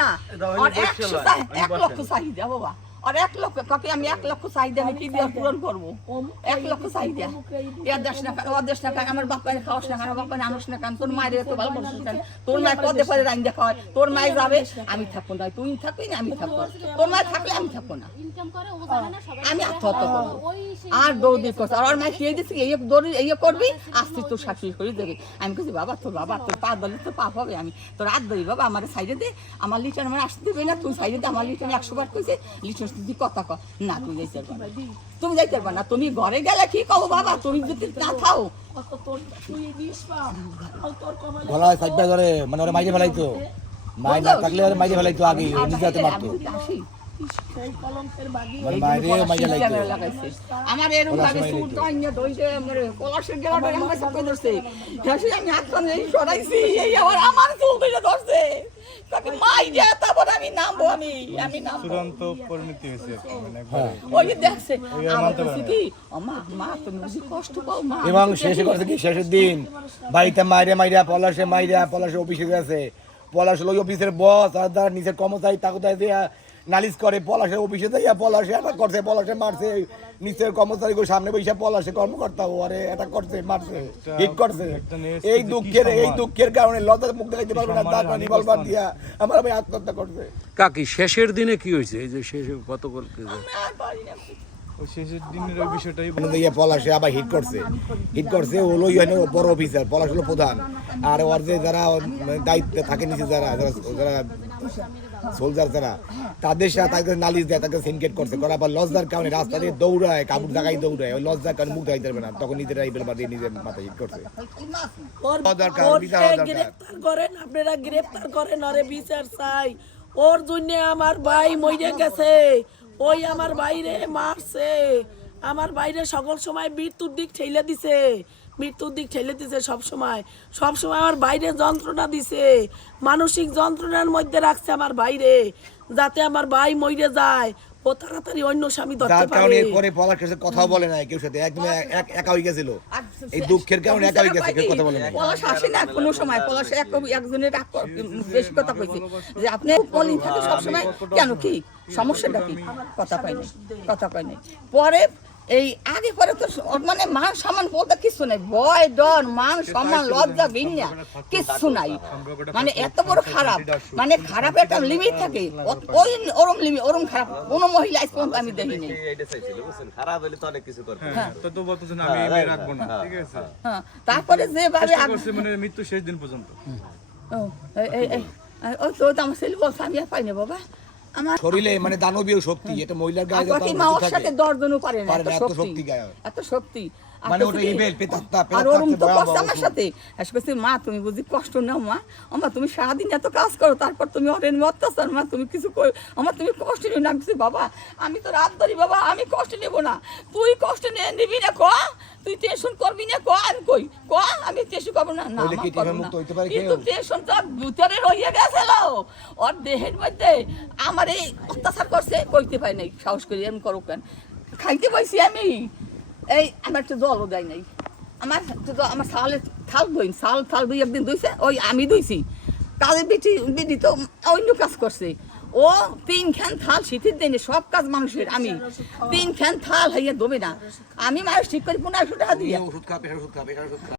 না আর 1 লক্ষ চাহিদা বাবা আর 1 লক্ষ কাকে আমি 1 লক্ষ চাহিদা আমি কি দিয়ে পূরণ করবো 1 লক্ষ চাহিদা এর 10 টাকা ও 10 টাকা আমার বাপারে খাওয়াস না আমার বাপারে আনস না কারণ তোর মায়ের তো ভালো করছিস তোর মায়ের পদে পদে রাইন দেখা হয় তোর মায়ের যাবে আমি থাকবো না তুই থাকবি না আমি থাকবো তোর মায়ের থাকলে আমি থাকবো না আমি আত্মহত্যা করবো আর দৌড়ি করছে আর ওর মায়ের খেয়ে দিচ্ছি এই দৌড়ি এই করবি আসতে তোর শাশুড়ি করে দেবে আমি বলছি বাবা তোর পা দলে তো পাপ হবে আমি তোর হাত ধরি বাবা আমার সাইডে দে আমার লিটার আমার আসতে দেবে না তুই সাইডে দে আমার লিটার 100 বার কইছে লিটার তুই কথা কর না তুই যাইতে পারবা তুমি যাইতে পারবা না তুমি ঘরে গেলে কি কবো বাবা তুমি যদি না থাও গলা সাইডটা ধরে মানে ওরে মাইরে ফেলাইতো মাই না থাকলে ওরে মাইরে ফেলাইতো আগে নিজে হাতে মারতো আমার এরকম ভাবে সুর দইন্য দইছে আমার কলাশের গেলাটা আমার সাথে ধরছে হেসে আমি হাত কান এই সরাইছি এই আমার চুল ধরে ধরছে তাকে মাই যা তারপর আমি নামবো আমি নামবো চূড়ান্ত পরিণতি হয়েছে মানে ওই দেখছে আমার কাছে কি মা তুমি বুঝি কষ্ট পাও মা এবং শেষে করছে কি শেষের দিন বাড়িতে মাইরা পলাশে অফিসে গেছে পলাশ ওই অফিসের বস আর তার নিচের কর্মচারী তাকে দিয়া নালিশ করে পলাশের অফিসে যাইয়া পলাশে অ্যাটাক করছে পলাশে মারছে নিচের কর্মচারীগুলো সামনে বসে পলাশে কর্মকর্তা ওরে অ্যাটাক করছে মারছে হিট করছে এই দুঃখের কারণে লজ্জার মুখ দেখাইতে পারবে না তার পানি বলবার দিয়া আমার ভাই আত্মহত্যা করছে কাকি শেষের দিনে কি হয়েছে এই যে শেষে কত ওই শেষের দিনের ওই বিষয়টাই পলাশে আবার হিট করছে ওই হয় না বড় অফিসার পলাশ হলো প্রধান আর ওর যে যারা দায়িত্বে থাকে নিচে যারা সোলজার যারা তাদের সাথে তাকে নালিশ দেয় তাকে সিনকেট করছে করা আবার লজ্জার কারণে রাস্তা দিয়ে দৌড়ায় কাপড় জায়গায় দৌড়ায় ওই লজ্জার কারণে মুখ দেখাইতে পারবে না তখন নিজের রাইফেল দিয়ে নিজের মাথায় হিট করছে আপনারা গ্রেফতার করেন আরে বিচার চাই ওর জন্য আমার ভাই মরে গেছে ওই আমার বাইরে মারছে আমার বাইরে সকল সময় মৃত্যুর দিক ঠেলে দিছে সব সময় আমার বাইরে যন্ত্রণা দিছে মানসিক যন্ত্রণার মধ্যে রাখছে আমার বাইরে যাতে আমার ভাই মরে যায় ও তাড়াতাড়ি অন্য স্বামী ধরতে পারে পরে পলাশ কাছে কথা বলে না কেউ সাথে একদম একা হয়ে গেছিল এই দুঃখের কারণে একা হয়ে গেছে কেউ কথা বলে না পলাশ আসে না কোনো সময় পলাশ একজনের বেশি কথা কইছে যে আপনি বলেন থাকে সব সময় কেন কি সমস্যাটা কি কথা কয় নাই পরে এই আগে পরে তো মানে মান সম্মান বলতে কিছু নাই ভয় ডর মান সম্মান লজ্জা ঘৃণা কিছু নাই মানে এত বড় খারাপ মানে খারাপ একটা লিমিট থাকে ওই ওরম খারাপ কোন মহিলা আজ পর্যন্ত আমি দেখিনি খারাপ হলে তো অনেক কিছু করবে তো তো বলতেছেন আমি এই রাখবো না ঠিক আছে হ্যাঁ তারপরে যেভাবে মানে মৃত্যু শেষ দিন পর্যন্ত ও তো আমার ছেলে বলছে আমি আর পাইনি বাবা আমার শরীরে মানে দানবীয় শক্তি এটা মহিলার গায়ে বাকি মাওর সাথে 10 জনও পারে না এত শক্তি মানে ওটা ইবেল পেতাত্তা আর ওরম তো কষ্ট আমার সাথে আসছে মা তুমি বুঝি কষ্ট নাও মা তুমি সারাদিন এত কাজ করো তারপর তুমি অরেন অত্যাচার মা তুমি কিছু আমার তুমি কষ্ট নিও না কিছু বাবা আমি তো রাত ধরি বাবা আমি কষ্ট নেব না তুই কষ্ট নিবি না তুই টেনশন করবি না আমি কই আমি টেনশন করবো না কিন্তু টেনশন তো ভিতরে রয়ে গেছিল ওর দেহের মধ্যে আমার এই অত্যাচার করছে কইতে পাই নাই সাহস করি এরকম করো কেন খাইতে পাইছি আমি এই আমার একটু জলও দেয় নাই আমার শালের থাল দুই একদিন ধুইছে ওই আমি ধুইছি কাজে বিটি তো অন্য কাজ করছে ও 3 খান থাল শীতের দিনে সব কাজ মানুষের আমি 3 খান থাল হইয়া দেবে না আমি মানুষ ঠিক করি 1500 টাকা দিয়ে